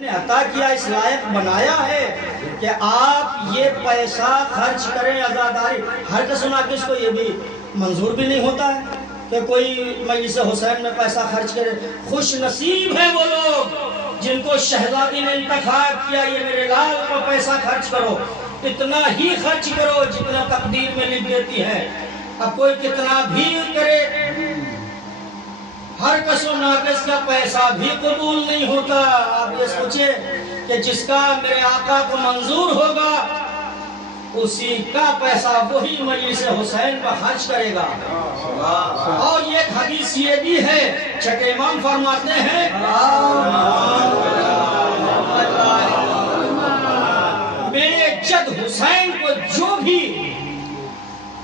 نے عطا کیا، اس لائق بنایا ہے کہ آپ یہ پیسہ خرچ کریں عزاداری۔ ہر قسم کس کو یہ بھی منظور بھی نہیں ہوتا ہے کہ کوئی مجلس حسین میں پیسہ خرچ کرے۔ خوش نصیب ہیں وہ لوگ جن کو شہزادی نے انتخاب کیا، یہ میرے لال کو پیسہ خرچ کرو، اتنا ہی خرچ کرو جتنا تقدیر میں لکھ دیتی ہے۔ اب کوئی کتنا بھی کرے، ہر کس و ناقص کا پیسہ بھی قبول نہیں ہوتا۔ آپ یہ سوچیں کہ جس کا میرے آقا کو منظور ہوگا اسی کا پیسہ وہی مجلس حسین پر خرچ کرے گا۔ اور یہ حدیث یہ بھی ہے، چھٹے امام فرماتے ہیں میرے جد حسین کو جو بھی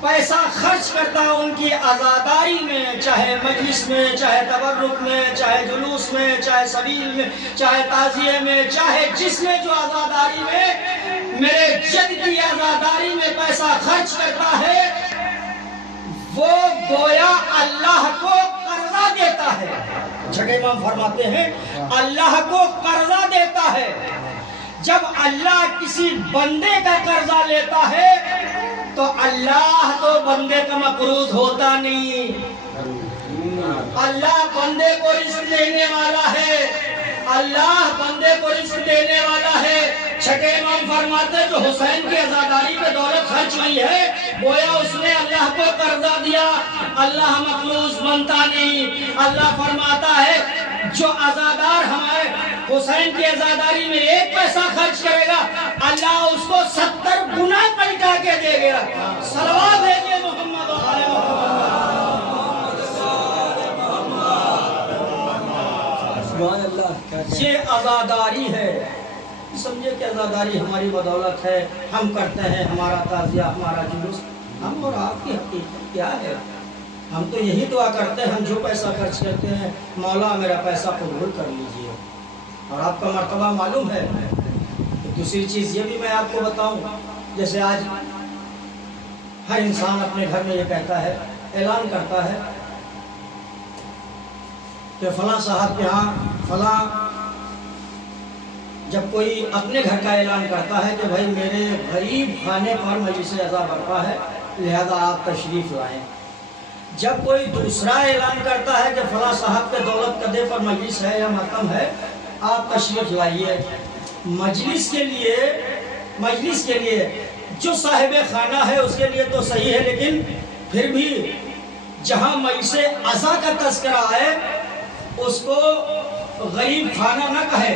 پیسہ خرچ کرتا ان کی عزاداری میں، چاہے مجلس میں، چاہے تبرک میں، چاہے جلوس میں، چاہے سبیل میں، چاہے تعزیے میں، چاہے جس میں جو عزاداری میں میرے جد کی عزاداری میں پیسہ خرچ کرتا ہے، وہ گویا اللہ کو قرضہ دیتا ہے۔ چھٹے امام فرماتے ہیں اللہ کو قرضہ دیتا ہے۔ جب اللہ کسی بندے کا قرضہ لیتا ہے تو اللہ تو بندے کا مقروض ہوتا نہیں، اللہ بندے کو رزق دینے والا ہے، اللہ بندے کو رزق دینے والا ہے۔ چھٹے امام فرماتے جو حسین کی عزاداری پہ دولت خرچ ہوئی ہے گویا اس نے اللہ کو قرضہ دیا، اللہ مقروض بنتا نہیں۔ اللہ فرماتا ہے جو عزادار ہمارے حسین کی عزاداری میں 1 پیسہ خرچ کرے گا اللہ اس کو 70 گنا پلٹا کے دے گا۔ صلوات بھیجئے محمد و آل محمد۔ یہ عزاداری ہے، سمجھے کہ عزاداری ہماری بدولت ہے، ہم کرتے ہیں ہمارا تعزیہ، ہمارا جلوس۔ ہم اور آپ کی حقیقت کیا ہے؟ ہم تو یہی دعا کرتے ہیں، ہم جو پیسہ خرچ کرتے ہیں مولا میرا پیسہ قبول کر لیجئے۔ اور آپ کا مرتبہ معلوم ہے۔ دوسری چیز یہ بھی میں آپ کو بتاؤں، جیسے آج ہر انسان اپنے گھر میں یہ کہتا ہے، اعلان کرتا ہے کہ فلاں صاحب کے ہاں فلاں، جب کوئی اپنے گھر کا اعلان کرتا ہے کہ بھائی میرے غریب خانے پر مجلس عزا برپا ہے لہذا آپ تشریف لائیں۔ جب کوئی دوسرا اعلان کرتا ہے کہ فلاں صاحب کے دولت قدے پر مجلس ہے یا ماتم ہے آپ تشریف لائیے۔ مجلس کے لیے جو صاحب خانہ ہے اس کے لیے تو صحیح ہے، لیکن پھر بھی جہاں مجلس عزا کا تذکرہ ہے اس کو غریب خانہ نہ کہے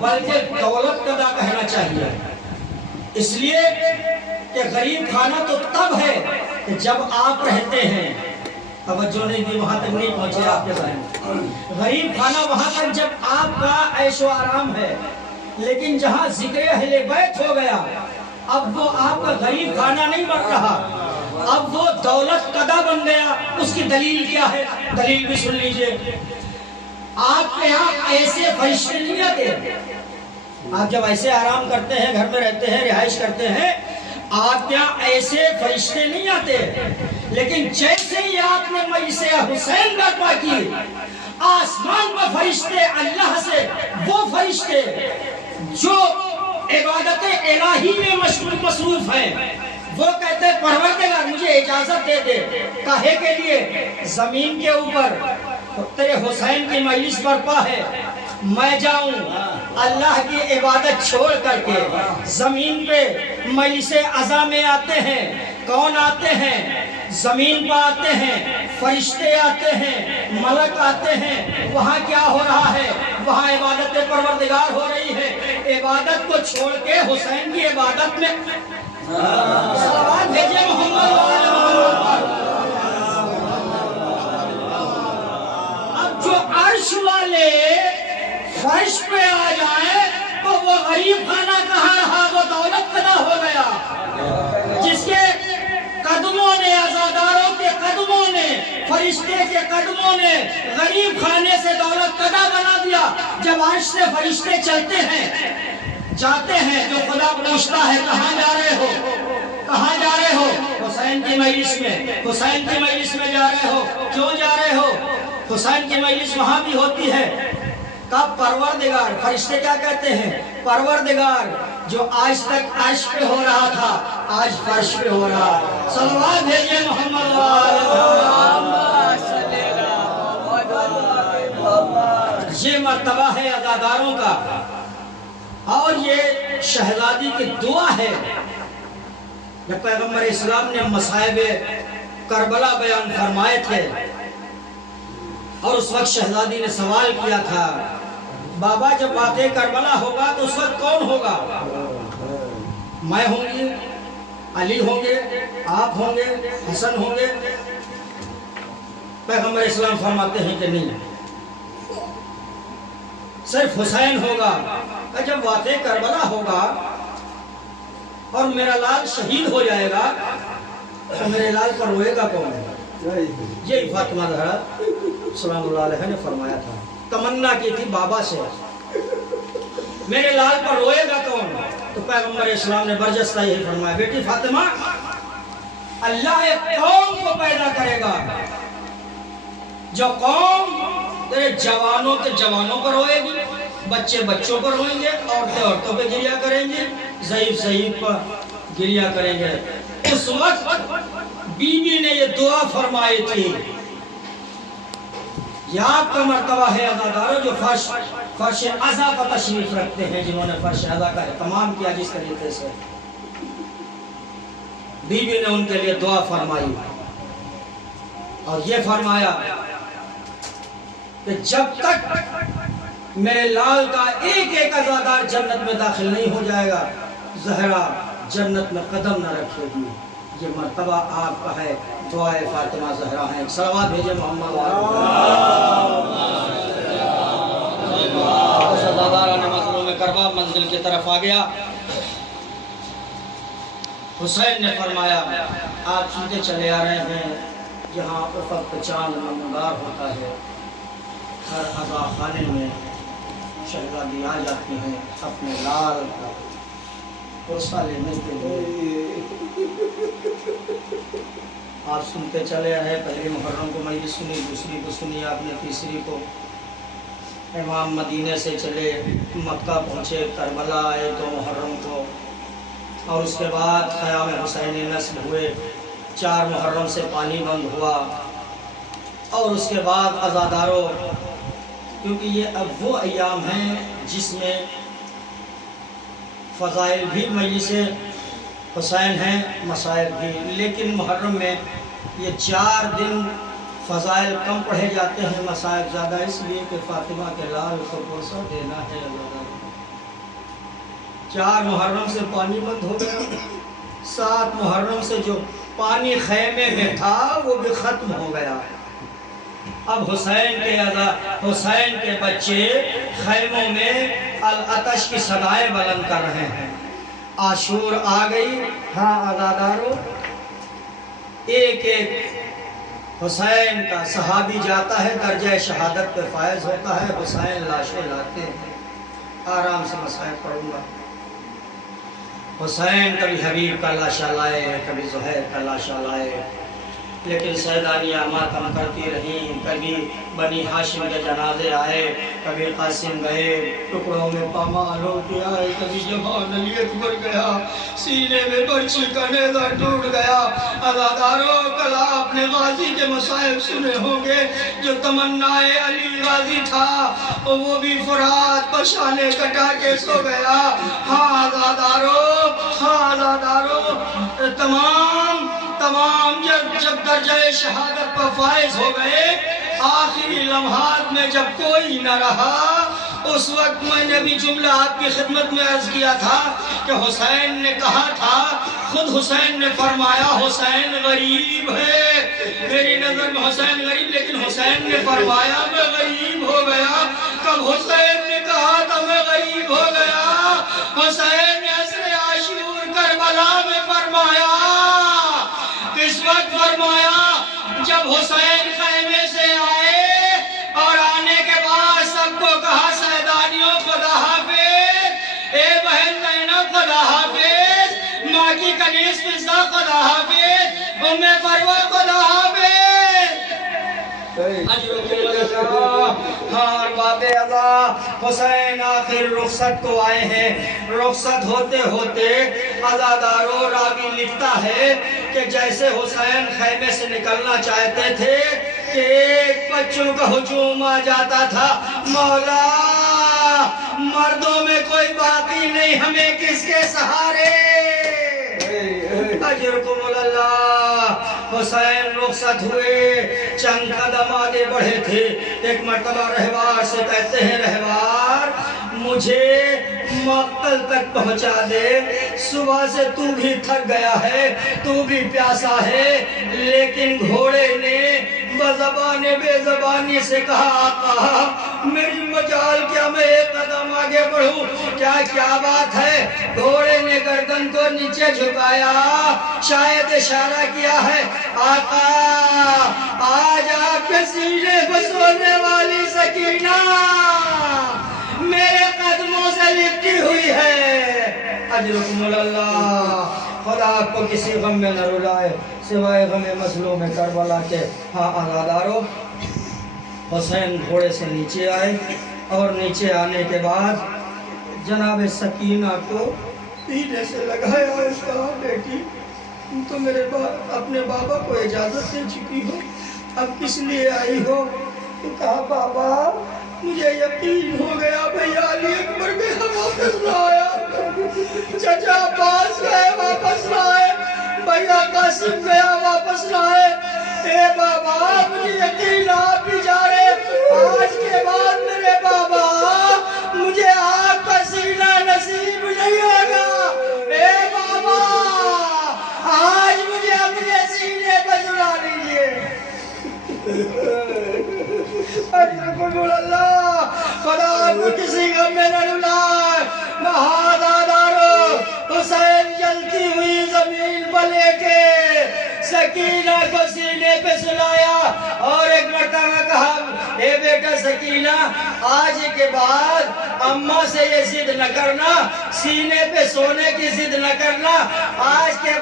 بلکہ دولت قدہ کہنا چاہیے، اس لیے کہ غریب خانہ تو تب ہے کہ جب آپ رہتے ہیں۔ توجہ نہیں دی، وہاں تک نہیں پہنچے آپ کے ذہن۔ غریب خانہ وہاں تک جب آپ کا عیش و آرام ہے، لیکن جہاں ذکر اہل بیت ہو گیا اب وہ آپ کا غریب خانہ نہیں بن رہا، اب وہ دولت قدہ بن گیا۔ اس کی دلیل کیا ہے؟ دلیل بھی سن لیجئے۔ آپ کے یہاں ایسے فرشتے نہیں آتے، آپ جب ایسے آرام کرتے ہیں، گھر میں رہتے ہیں، رہائش کرتے ہیں، آپ کے یہاں ایسے فرشتے نہیں آتے، لیکن جیسے ہی آپ نے مجلس حسین برپا کی آسمان پر فرشتے اللہ سے، وہ فرشتے جو عبادت الہی میں مصروف ہیں، وہ کہتے ہیں پروردگار مجھے اجازت دے دے، کاہے کے لیے؟ زمین کے اوپر تیرے حسین کی مجلس برپا ہے، میں جاؤں اللہ کی عبادت چھوڑ کر کے زمین پہ مجلس عزا میں آتے ہیں۔ کون آتے ہیں؟ زمین پہ آتے ہیں، فرشتے آتے ہیں، ملک آتے ہیں۔ وہاں کیا ہو رہا ہے؟ وہاں عبادت پروردگار ہو رہی ہے۔ عبادت کو چھوڑ کے حسین کی عبادت میں صلوات بھیجئے محمد و آل محمد۔ اب جو عرش والے فرش پہ آ جائیں تو وہ غریب خانہ کہاں رہا، وہ دولت قدہ ہو گیا۔ جس کے قدموں نے، عزاداروں کے قدموں نے، فرشتے کے قدموں نے غریب خانے سے دولت قدہ بنا دیا۔ جب عرش سے فرشتے چلتے ہیں، جاتے ہیں، جو خدا پوچھتا ہے کہاں جا رہے ہو، کہاں جا رہے ہو؟ حسین کی مجلس میں۔ حسین کی مجلس میں جا رہے ہو، کیوں جا رہے ہو؟ حسین کی مجلس وہاں بھی ہوتی ہے کا پروردگار، فرشتے کیا کہتے ہیں؟ پروردگار، جو آج تک عرش پہ ہو رہا تھا آج فرش پہ ہو رہا ہے۔ صلوات بھیجئے محمد یہ مرتبہ ہے عزاداروں کا، اور یہ شہزادی کی دعا ہے۔ جب پیغمبر اسلام نے مصائب کربلا بیان فرمائے تھے اور اس وقت شہزادی نے سوال کیا تھا، بابا جب واقع کربلا ہوگا تو اس وقت کون ہوگا؟ میں ہوں گی، علی ہوں گے، آپ ہوں گے، حسن ہوں گے؟ پیغمبر اسلام فرماتے ہیں کہ نہیں، صرف حسین ہوگا۔ جب واقع کربلا ہوگا اور میرا لال شہید ہو جائے گا تو میرے لال پر روئے گا کون؟ یہی فاطمہ زہرا سلام اللہ علیہ نے فرمایا تھا، تمنا کی تھی بابا سے، میرے لال پر روئے گا کون؟ تو پیغمبر اسلام نے برجستہ یہی فرمایا، بیٹی فاطمہ، اللہ ایک قوم کو پیدا کرے گا، جو قوم تیرے جوانوں کے جوانوں پر روئے گی، بچے بچوں پر روئیں گے، عورتیں عورتوں پہ گریہ کریں گے، ضعیف ضعیف پر گریہ کریں گے۔ اس وقت بی بی نے یہ دعا فرمائی تھی۔ یہ آپ کا مرتبہ ہے عزاداروں جو فرش عزا کا تشریف رکھتے ہیں، جنہوں نے فرش عزا کا اہتمام کیا جس طریقے سے، بی بی نے ان کے لیے دعا فرمائی اور یہ فرمایا کہ جب تک میرے لال کا ایک ایک عزادار جنت میں داخل نہیں ہو جائے گا، زہرا جنت میں قدم نہ رکھے گی۔ یہ مرتبہ آپ کا ہے، دعائے فاطمہ زہرا ہے۔ صلوات بھیجے محمد عزادارہ نے مظلوم کربا منزل کی طرف آ گیا۔ حسین نے فرمایا، آپ سنتے چلے آ رہے ہیں، یہاں افق پہ چاند نمودار ہوتا ہے، ہر عزا خانے میں شہزادی آ جاتی ہیں اپنے لال کا پرسہ لینے کے لیے۔ آپ سنتے چلے رہے، پہلی محرم کو مجلس سنی، دوسری کو سنی آپ نے، تیسری کو امام مدینے سے چلے مکہ پہنچے، کربلا آئے 2 محرم کو، اور اس کے بعد خیام حسینی نصب ہوئے، 4 محرم سے پانی بند ہوا، اور اس کے بعد عزاداروں، کیونکہ یہ اب وہ ایام ہیں جس میں فضائل بھی مجلس حسین ہیں، مصائب بھی، لیکن محرم میں یہ 4 دن فضائل کم پڑھے جاتے ہیں، مصائب زیادہ، اس لیے کہ فاطمہ کے لال کو پرسہ دینا ہے۔ 4 محرم سے پانی بند ہو گیا، 7 محرم سے جو پانی خیمے میں تھا وہ بھی ختم ہو گیا۔ اب حسین کے بچے خیموں میں العطش کی صدائیں بلند کر رہے ہیں۔ عاشور آ گئی، ہاں عزاداروں، ایک ایک حسین کا صحابی جاتا ہے، درجہ شہادت پہ فائز ہوتا ہے، حسین لاشیں لاتے ہیں۔ آرام سے مصائب پڑھوں گا۔ حسین کبھی حبیب کا لاشا لائے، کبھی زہیر کا لاشا لائے، لیکن سیدانیہ ماتم کرتی رہیں، کبھی بنی ہاشم کے جنازے آئے، کبھی قاسم گئے، ٹکڑوں میں پامال ہو کے آئے، کبھی جوان علی اکبر گیا، سینے میں برچی کا نیزہ ٹوٹ گیا۔ عزاداروں، کل آپ نے غازی کے مصائب سنے ہوں گے، جو تمنائے علی غازی تھا وہ بھی فرات پشانے کٹا کے سو گیا۔ ہاں عزاداروں، تمام جب درجہ شہادت پر فائز ہو گئے، آخری لمحات میں جب کوئی نہ رہا، اس وقت میں نے بھی جملہ آپ کی خدمت میں عرض کیا تھا کہ حسین نے کہا تھا، خود حسین نے فرمایا حسین غریب ہے، میری نظر میں حسین غریب، لیکن حسین نے فرمایا میں غریب ہو گیا۔ کب حسین نے کہا تھا میں غریب ہو گیا؟ حسین نے عصر عاشور کربلا میں فرمایا، اس وقت فرمایا جب حسین خیمے سے آئے اور آنے کے بعد سب کو کہا سیدانیوں خدا حافظ، اے بہن زینب خدا حافظ، ماں کی کنیز فضہ خدا حافظ، ام فروہ خدا حافظ۔ ہاں باب ادا حسین آخر رخصت کو آئے ہیں. رخصت ہوتے ہوتے عزادارو راوی لکھتا ہے کہ جیسے حسین خیمے سے نکلنا چاہتے تھے کہ ایک بچوں کا ہجوم آ جاتا تھا. مولا مردوں میں کوئی باقی نہیں, ہمیں کس کے سہارے. اجرکم اللہ. حسین رخصت ہوئے, چند قدم آگے بڑھے تھے. ایک مرتبہ رہوار سے کہتے ہیں, رہوار مجھے مقتل تک پہنچا دے. صبح سے تو بھی تھک گیا ہے, تو بھی پیاسا ہے, لیکن گھوڑے نے بزبان بے زبانی سے کہا, آقا میری مجال کیا, میں ایک قدم آگے بڑھوں, کیا بات ہے. گھوڑے نے گردن کو نیچے جھکایا, شاید اشارہ کیا ہے, آقا آج آپ کے سینے پہ سونے والی سکینہ میرے قدموں سے لپٹی ہوئی ہے. اجرکم اللہ. خدا آپ کو کسی غم میں نہ رلائے سوائے غم مظلوم کربلا کے. ہاں عزادارو, حسین گھوڑے سے نیچے آئے اور نیچے آنے کے بعد جناب سکینہ کو سینے سے لگایا اور کہا, بیٹی تو میرے اپنے بابا کو اجازت دے چکی ہو, اب کس لیے آئی ہو؟ تو کہا, بابا مجھے یقین ہو گیا بھئی علی اکبر گیا واپس نہ آیا, چچا عباس گئے واپس نہ آئے, بھیا قاسم گیا واپس نہ آئے. اے بابا مجھے یقین آپ بھی جا رہے, آج کے بعد میرے بابا مجھے آپ کا سینہ نصیب نہیں ہوگا. اے بابا آج مجھے اپنے سینے پہ سنا لیجئے. اجرکم اللہ. خدا آپ کو کسی غم میں نہ رلائے. عزادارو, حسین جلتی ہوئی زمین پر لے کے سکینہ کو سینے پہ سلایا اور ایک مرتبہ کہا, اے بیٹا سکینہ آج کے بعد اماں سے یہ ضد نہ کرنا, سینے پہ سونے کی ضد نہ کرنا, آج کے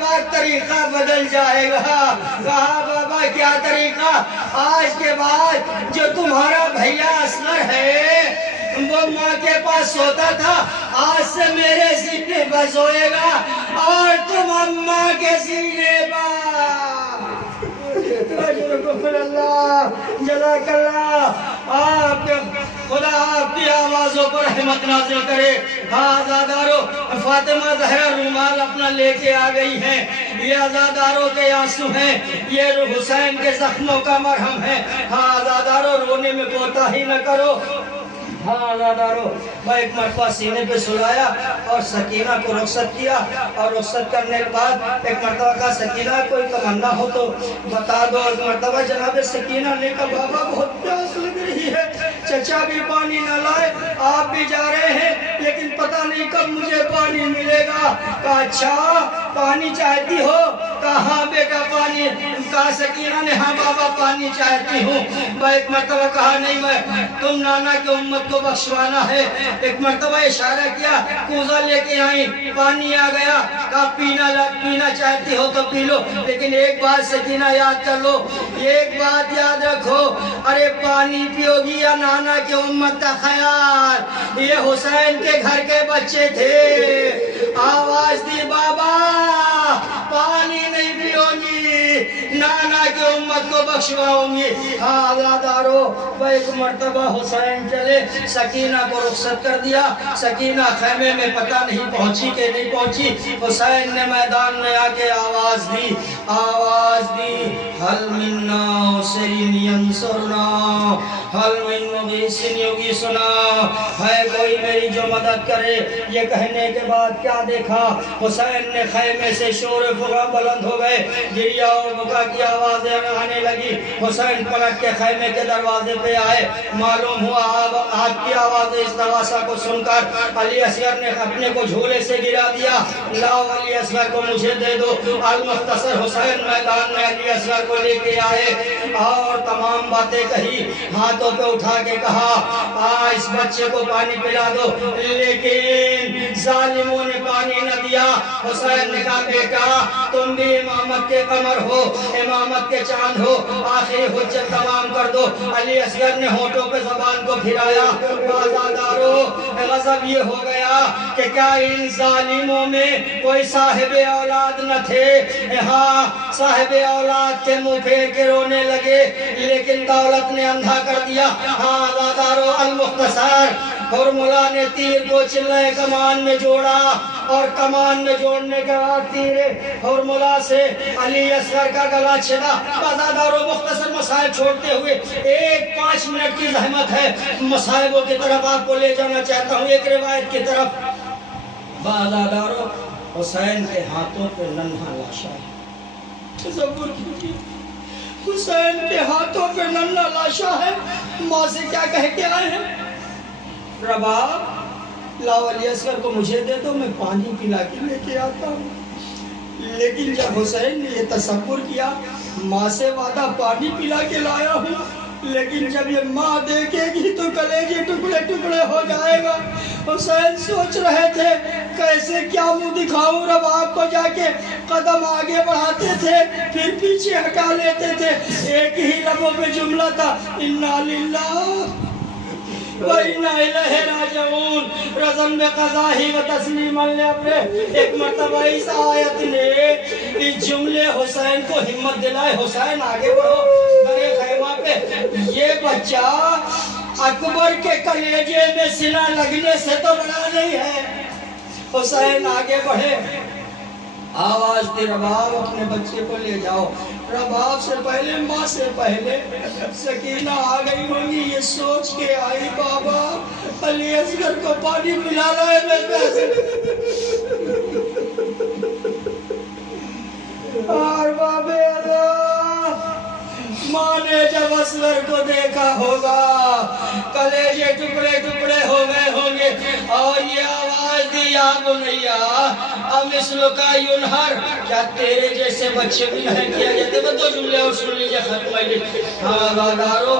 بعد طریقہ بدل جائے گا. کہا, بابا کیا طریقہ؟ آج کے بعد جو تمہارا بھیا اصغر ہے وہ ماں کے پاس سوتا تھا, آج سے میرے سینے پر سوئے گا اور تم اماں کے سینے پر. اللہ جزاک اللہ. خدا آپ کی آوازوں پر رحمت نازل کرے. ہاں عزادارو, فاطمہ زہرا رومال اپنا لے کے آ گئی ہیں. یہ عزاداروں کے آنسو ہیں, یہ حسین کے زخموں کا مرہم ہے. ہاں عزادارو, رونے میں کوتاہی نہ کرو. ہاں عزادارو, میں ایک مرتبہ سینے پہ سلایا اور سکینہ کو رخصت کیا, اور رخصت کرنے کے بعد ایک مرتبہ کہا, سکینہ کوئی تمنا ہو تو بتا دو. ایک مرتبہ جناب سکینہ نے کہا, بابا بہت پیاس لگ رہی ہے, چچا بھی پانی نہ لائے, آپ بھی جا رہے ہیں, لیکن پتہ نہیں کب مجھے پانی ملے گا. کہا, اچھا پانی چاہتی ہو؟ کہا, ہاں بیٹا پانی. کہا سکینہ نے, ہاں بابا پانی چاہتی ہوں. میں ایک مرتبہ کہا, نہیں میں تم نانا کی امت کو بخشوانا ہے. ایک مرتبہ اشارہ کیا, کوزہ لے کے آئیں, پانی آ گیا. کہا پینا چاہتی ہو تو پی لو, لیکن ایک بات سکینہ یاد کر لو, ایک بات یاد رکھو, ارے پانی پیو گی یا نانا کی امت کا خیال. یہ حسین کے گھر کے بچے تھے, آواز دی, بابا پانی نہیں پیو گی, نانا کی امت کو بخشواؤں گی. ہاں عزادارو, ایک مرتبہ حسین چلے, سکینہ کو رخصت کر دیا. سکینہ خیمے میں پتہ نہیں پہنچی کہ نہیں پہنچی. حسین نے میدان میں آ کے آواز دی, حل من ناصر ینصرنا, حل من مغیث یغیثنا, ہے کوئی میری جو مدد کرے. یہ کہنے کے بعد کیا دیکھا, حسین نے خیمے سے شور فغاں بلند ہو گئے, گریا اور بکا کی آوازیں آنے لگی. حسین پلٹ کے خیمے کے دروازے پہ آئے, معلوم ہوا آپ کی آواز استغاثہ کو سن کر علی اصغر نے اپنے کو جھولے سے گرا دیا. لاؤ علی اصغر کو مجھے دے دو. المختصر حسین میدان میں علی اصغر کو لے کے آئے اور تمام باتیں کہی, ہاتھوں پہ اٹھا کے کہا, اس بچے کو پانی پلا دو, لیکن ظالموں نے پانی نہ دیا. حسین نے کہا, بیٹا تم بھی امامت کے قمر ہو, امامت کے چاند ہو، آخری حجت تمام کر دو۔ علی اصغر نے ہونٹوں پہ زبان کو پھرایا، بازادارو غضب یہ ہو گیا کہ کیا ان ظالموں میں کوئی صاحب اولاد نہ تھے؟ ہاں صاحب اولاد کے منہ پھیر کے رونے لگے، لیکن دولت نے اندھا کر دیا۔ ہاں بازادارو المختصر ہرملہ نے تیر کو چلے کمان میں جوڑا، اور کمان میں جوڑنے کے بعد تیر ہرملہ سے علی اصغر کا گلا چھدا۔ بازادارو مختصر مسائل چھوڑتے ہوئے ایک 5 منٹ کی زحمت ہے، مسائبوں کی طرف آپ کو لے جانا چاہتا ہوں، ایک روایت کی طرف۔ بازادارو حسین کے ہاتھوں پہ ننھا لاشا ہے، تصور کیجئے حسین کے ہاتھوں پہ ننھا لاشا ہے۔ ماں سے کیا کہہ کے آئے ہیں؟ رباب لاؤ علی اصغر کو مجھے دے دو، میں پانی پلا کے لے کے آتا ہوں۔ لیکن جب حسین نے یہ تصور کیا ماں سے وعدہ پانی پلا کے لایا ہوں، لیکن جب یہ ماں دیکھے گی تو کلیجے ٹکڑے ٹکڑے ہو جائے گا۔ حسین سوچ رہے تھے کیسے کیا منہ دکھاؤں رباب کو، جا کے قدم آگے بڑھاتے تھے پھر پیچھے ہٹا لیتے تھے، ایک ہی لبوں پہ جملہ تھا، انا للہ وَإِنَّا إِلَيْهِ رَاجِعُونَ۔ رضن میں قضاہی و تسلیما لے۔ ایک مرتبہ اس آیت نے اس جملے حسین کو ہمت دلائے، حسین آگے بڑھو درے خیمہ پہ، یہ بچہ اکبر کے کلیجے میں سینہ لگنے سے تو بڑا نہیں ہے۔ حسین آگے بڑھے، آواز دی رباب اپنے بچے کو لے جاؤ۔ رباب سے پہلے ماں سے پہلے سکینہ آ گئی ہوگی، یہ سوچ کے آئی بابا علی اصغر کو پانی پلا رہا ہے میں پیسے۔ اور بابے اللہ ماں نے جب اصغر کو دیکھا ہوگا کلیجے ٹکڑے ٹکڑے ہو گئے ہوں گے، اور یہ آواز دی یا بنیا امثل کا ینہر، کیا تیرے جیسے بچے بھی نہیں کیا جاتے؟ وہ 2 جملے اور سن لیجئے ختم ہے۔ ہاں بادارو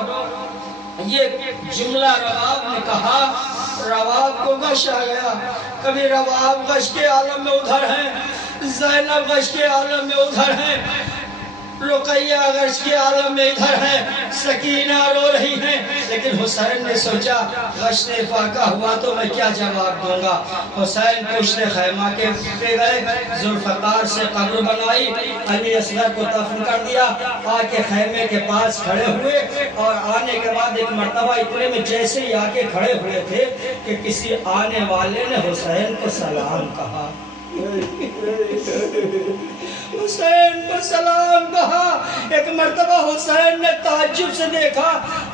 یہ جملہ رباب نے کہا، رباب کو غش آ گیا۔ کبھی رباب غش کے عالم میں ادھر ہیں، زینب غش کے عالم میں ادھر ہیں، رقیہ غش کے عالم میں ادھر ہے، سکینہ رو رہی ہیں، لیکن حسین نے سوچا غش نے فاقہ ہوا تو میں کیا جواب دوں گا۔ حسین پشت خیمہ کے پہ گئے، ذوالفقار سے قبر بنائی، علی اصغر کو دفن کر دیا، آ کے خیمے کے پاس کھڑے ہوئے، اور آنے کے بعد ایک مرتبہ اتنے میں جیسے ہی آ کے کھڑے ہوئے تھے کہ کسی آنے والے نے حسین کو سلام کہا، حسین کو سلام کہا۔ ایک مرتبہ حسین نے تعجب سے دیکھا،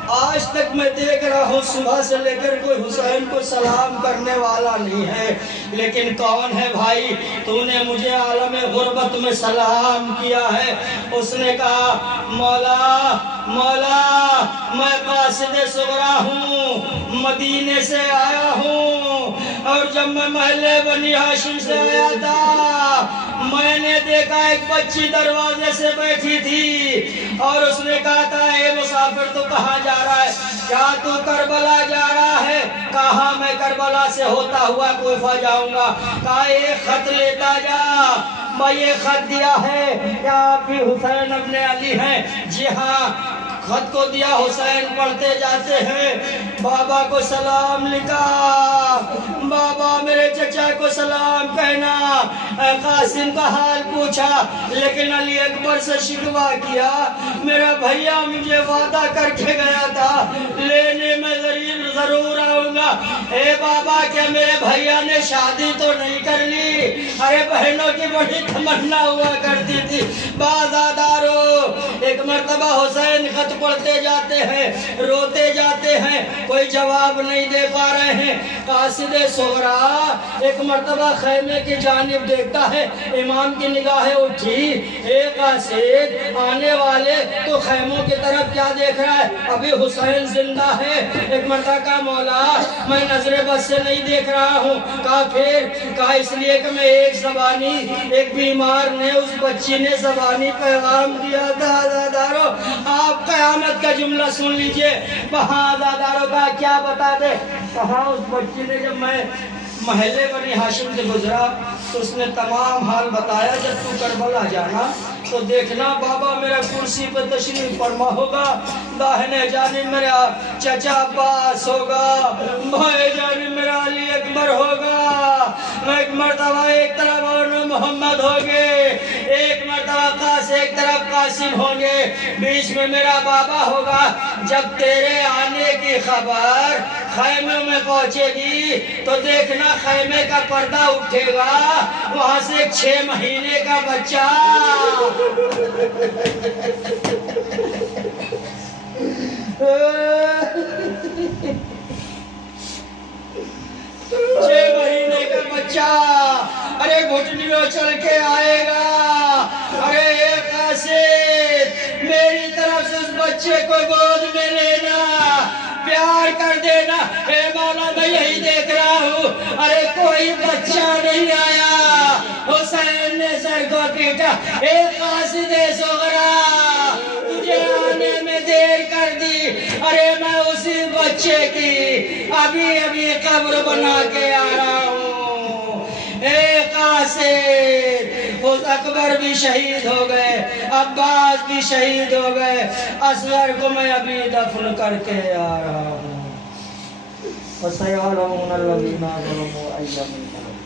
آج تک میں دیکھ رہا ہوں صبح سے لے کر کوئی حسین کو سلام کرنے والا نہیں ہے، لیکن کون ہے بھائی؟ تو نے مجھے عالم غربت میں سلام کیا ہے۔ اس نے کہا مولا مولا میں قاصد صغرا ہوں، مدینے سے آیا ہوں، اور جب میں محلے بنی ہاشم سے آیا تھا میں نے دیکھا ایک بچی دروازے سے بیٹھی تھی، اور اس نے کہا تھا اے مسافر تو کہاں جا رہا ہے؟ کیا تو کربلا جا رہا ہے؟ کہا میں کربلا سے ہوتا ہوا کوفہ جاؤں گا۔ کہا ایک خط لیتا جا، میں یہ خط دیا ہے، کیا آپ بھی حسین ابن علی ہیں؟ جی ہاں۔ خط کو دیا، حسین پڑھتے جاتے ہیں، بابا کو سلام لکھا، بابا میرے چچا کو سلام کہنا، قاسم کا حال پوچھا، لیکن علی اکبر سے شکوہ کیا، میرا بھیا مجھے وعدہ کر کے گیا تھا لینے میں ضرور آؤں گا۔ اے بابا کیا میرے بھیا نے شادی تو نہیں کر لی؟ ارے بہنوں کی بڑی تمنا ہوا کرتی تھی۔ بازادارو ایک مرتبہ حسین خط پڑھتے جاتے ہیں، روتے جاتے ہیں، کوئی جواب نہیں دے پا رہے ہیں۔ قاصد صغرا ایک مرتبہ خیمے کی جانب دیکھتا ہے، امام کی نگاہیں اٹھی، اے قاصد آنے والے تو خیموں کی طرف کیا دیکھ رہا ہے؟ ابھی حسین زندہ ہے۔ ایک مرتبہ کہا مولا میں نظر بس سے نہیں دیکھ رہا ہوں۔ کہا پھر؟ کہا اس لیے کہ میں ایک زبانی، ایک بیمار نے، اس بچی نے زبانی پیغام دیا تھا۔ آزادارو آپ قیامت کا جملہ سن لیجئے۔ وہاں آزادارو کا کیا بتا دے؟ کہا اس بچی نے جب میں محلے بنی ہاشم سے گزرا تو اس نے تمام حال بتایا، جب تو کربلا جانا تو دیکھنا بابا میرا کرسی پہ تشریف فرما ہوگا، داہنے جانب میرا چچا عباس ہوگا، بائیں جانب میرا علی اکبر ہوگا، ایک مرتبہ ایک طرف مولانا محمد ہوگے، ایک مرتبہ ایک طرف قاسم ہوں گے، بیچ میں میرا بابا ہوگا۔ جب تیرے آنے کی خبر خیمے میں پہنچے گی تو دیکھنا خیمے کا پردہ اٹھے گا، وہاں سے 6 مہینے کا بچہ 6 مہینے کا بچہ ارے گھٹنیوں چل کے آئے گا، ارے ایک قاصد میری طرف سے اس بچے کو گود میں لینا، پیار کر دینا۔ اے مولا میں یہی دیکھ رہا ہوں، ارے کوئی بچہ نہیں آیا، حسین نے سر کو پیٹا، اے قاصد صغرا تجھے آنے میں دیر کر دی، ارے میں اسی بچے کی ابھی قبر بنا کے آ رہا ہوں۔ اے قاصد اس اکبر بھی شہید ہو گئے، عباس بھی شہید ہو گئے، اصغر کو میں ابھی دفن کر کے آ رہا ہوں۔ وَسَيَعْلَمُونَ الَّذِينَ ظَلَمُوا أَيَّ مُنقَلَبٍ